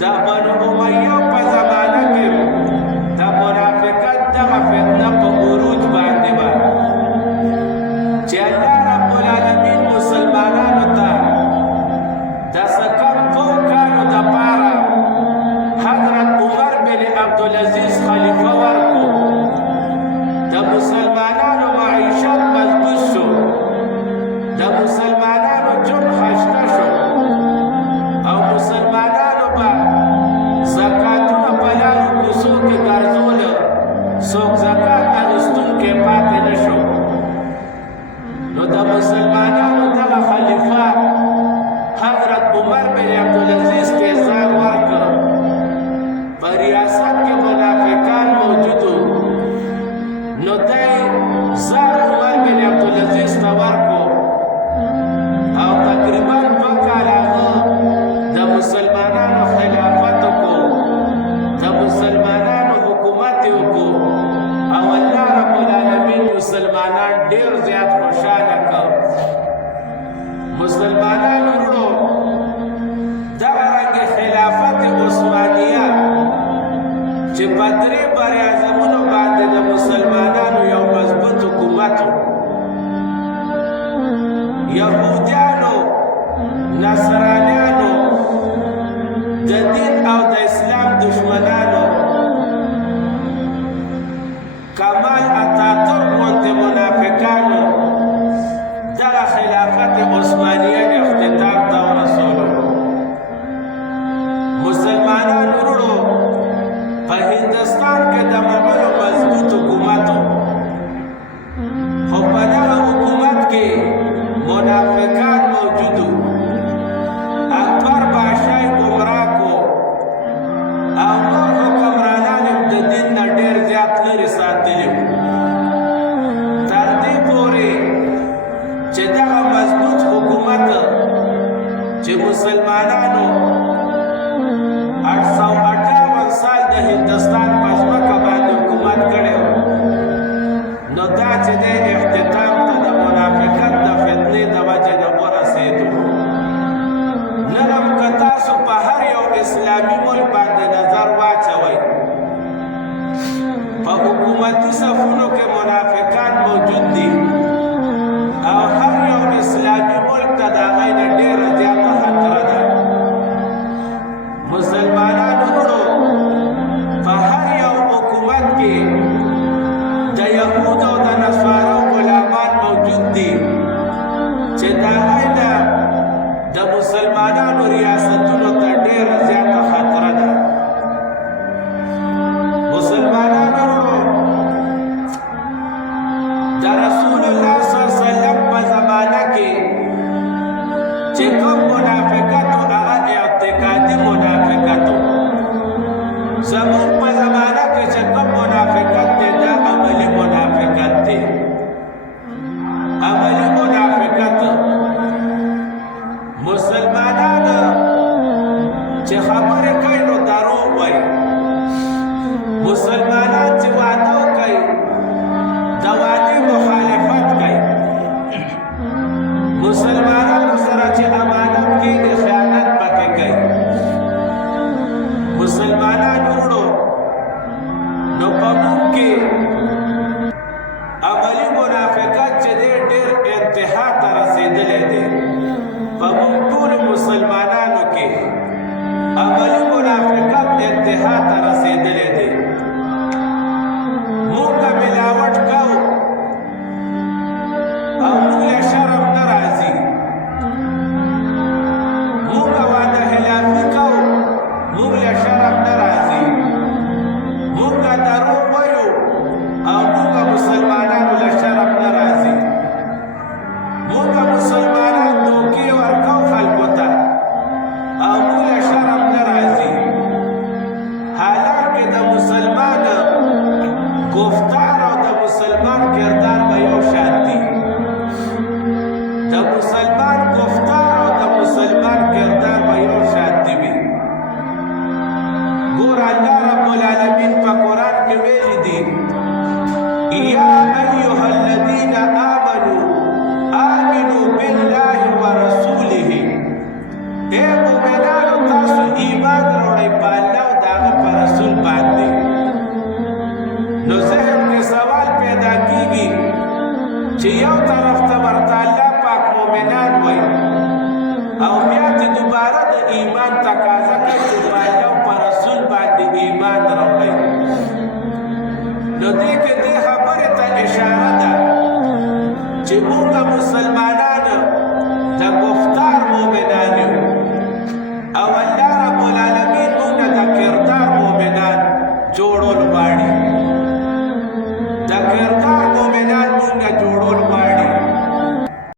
دا بنو امیه په زمانه کې د منافقت دغه فتنه په عروج باندې وه چې الله رب العالمین مسلمانانو ته د څه کم 2 کالو دپاره حضرت عمر بن عبدالعزیز خلیفه ورکړو د مسلمانانو معیشت مضبوط شو د مسلمانانو جون خشته شو او مسلمانانو به زکاتونه په لارو کوڅو کې ګرځوله څوک زکات اخیستونکی پاتې نه شو نو د مسلمانانو دغه خلیفه حضرت عمر بن عبدالعزیز ته ځای ورکړ په ریاست کې منافقان موجود وو نو دی ځای عمر بن عبدالعزیز ته ورکړو او تقریبا 2 کاله هغه د مسلمانانو خلافت وکړو د مسلمانانو حکومت یې وکړو او الله رب العالمین مسلمانان ډېر زیات خوشحاله کړ مسلمانانو وروڼو دغه رنګې خلافت عثمانیه چې په 3 براعظمونو باندې د مسلمانانو یو مضبوط حکومت و یهودیانو نصرانیانو د دین او د اسلام دشمنانو کمال اتاتورک غوندې منافقانو دغه خلافت عثمانیه اختتام ته ورسولو مسلمانانو وروڼو په هندوستان کې د مغولو مضبوط حکومت و خو په دغه حکومت کې منافقان موجود وو اکبر بادشاه ګمراه کو او نور حکمرانان یې د دین نه ډېر زیات لرې ساتلي وو تر دې پورې چې دغه مضبوط حکومت چې مسلمانانو 858 سال د هندوستان په ځمکه باندې حکومت کړی و نو دا چې دی اختتام ته د منافقت د فتنې د وجې نه ورسېدو نن هم که تاسو په هر یو اسلامي ملک باندې نظر واچوئ په حکومتي صفونو کې منافقان موجود دي او هر یو اسلامي ملک ته د هغوی نه ډېره زیاته خطره ده مسلمانانو وروڼو په هر یو حکومت کې د یهودو او د نصارو غلامان موجود دي چې د هغوی نه د مسلمانانو ریاستونو ته ډېره زیاته خطره ده مسلمانانو وروڼو د رسول الله صلی الله علیه وسلم په زمانه کې چې کوم منافقت و هغه اعتقادي منافقت و زموږ په زمانه کې چې کوم منافقت دی دا عملي منافقت دی عملي منافقت مسلمانان چې خبرې کوي نو دروغ وایي مسلمانان چې وعده کوي د وعدې مخالفت کوي مسلمانانو سره چې امانت کېږي خیانت پکې کوي مسلمانان وروڼو نو په موږ کې عملي منافقت چې دی ډېر انتها ته رسېدلی دی په موږ ټولو مسلمانانو کې عملي منافقت انتها ته رسېدلی دی موږ ملاوټ کوو او موږ له شرم نه راځي موږ وعده خلافي کوو موږ له شرم نه راځي موږ دروغ وایو او موږ مسلمانانو له شرم نه راځي موږ مسلمانان دوکې ورکوو خلکو ته او موږ له شرم نه راځي حالانکې د مسلمان گفتار او د مسلمان کردار به یو شان دي د مسلمان گفتار او د مسلمان کردار به یو شان دي وي ګور الله رب العالمین په قرآن کې ویلي دي یا ایها الذین آمنوا آمنوا بالله ورسوله اے مومنانو تاسو ایمان راوړی په الله او د هغه په رسول باندې، نو ذهن کې سوال پیدا کیږي چې یو طرف